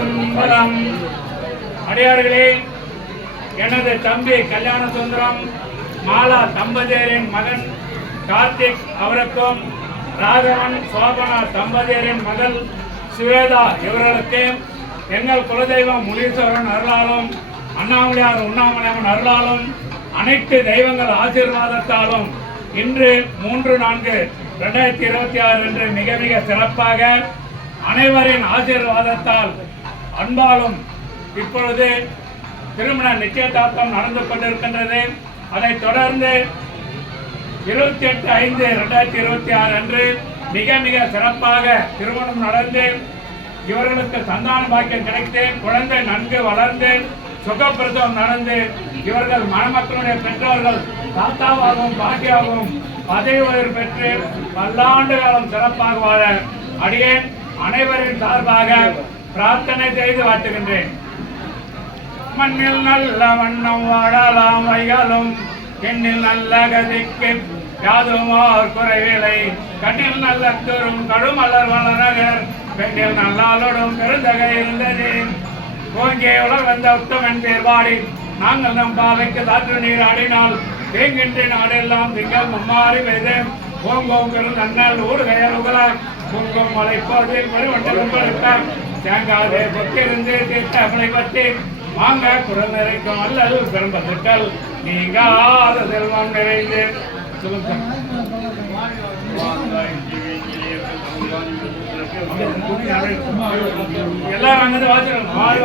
திருச்சிற்றம்பலம். அடியார்களே, எனது தம்பி கல்யாண சுந்தரம் மாலா தம்பதியரின் மகன் கார்த்திக் அவருக்கும் ராகவன் சோபனா தம்பதியரின் மகள் சுவேதா இவர்களுக்கு எங்கள் குலதெய்வம் முனீஸ்வரன் அருளாலும் அண்ணாமலையார் உண்ணாமலையம்மன் அருளாலும் அனைத்து தெய்வங்கள் ஆசீர்வாதத்தாலும் இன்று 3/4/2026 அன்று மிக மிக சிறப்பாக அனைவரின் ஆசீர்வாதத்தால் அன்பாலும் இப்பொழுது திருமண நிச்சயதார்த்தம் நடந்து கொண்டிருக்கின்றது. அதைத் தொடர்ந்து 28/5/2026 அன்று மிக மிக சிறப்பாக திருமணம் நடந்து இவர்களுக்கு சந்தான பாக்கியம் கிடைத்து குழந்தை நன்கு வளர்ந்து சுகப்பிரசவம் நடந்து இவர்கள் மணமக்களுடைய பெற்றோர்கள் தாத்தாவாகவும் பாட்டியாகவும் பதவி உயர்வு பெற்று பல்லாண்டு காலம் சிறப்பாக வாழ அடியேன் அனைவரின் சார்பாக பிரார்த்தனை செய்து வாழ்த்துகின்றேன். மண்ணில் நல்ல வண்ணம் வாழலாம் வைகளும் பெண்ணில் நல்ல கதிக்கு யாதுமார் குறைவில்லை கண்ணில் நல்ல தரும் கடுமலர் வளரகர் பெண்ணில் நல்லாளோடும் பெருந்தகை இருந்தது ஓங்கே உலக வந்த உத்தமன் பேர் பாடி நாங்கள் நம் பாவைக்கு சாற்று நீர் ஆடினால் தேங்கின்ற நாடெல்லாம் திங்கள் மும்மாறி பெய்து ஓங்கோம் பெரும் நன்னல் ஊடுகையர் உகல பொங்கும் மலை போதில் பெருவண்டலும் படுத்த தேங்காதே பொத்திருந்து தீர்த்த மலை பற்றி வாங்க குரல் நிறைக்கும் அல்லது பெரும்பத்துக்கள் நீங்காத செல்வம் நிறைந்து எல்லாரும் அங்கே வாசிக்கணும். வாழ்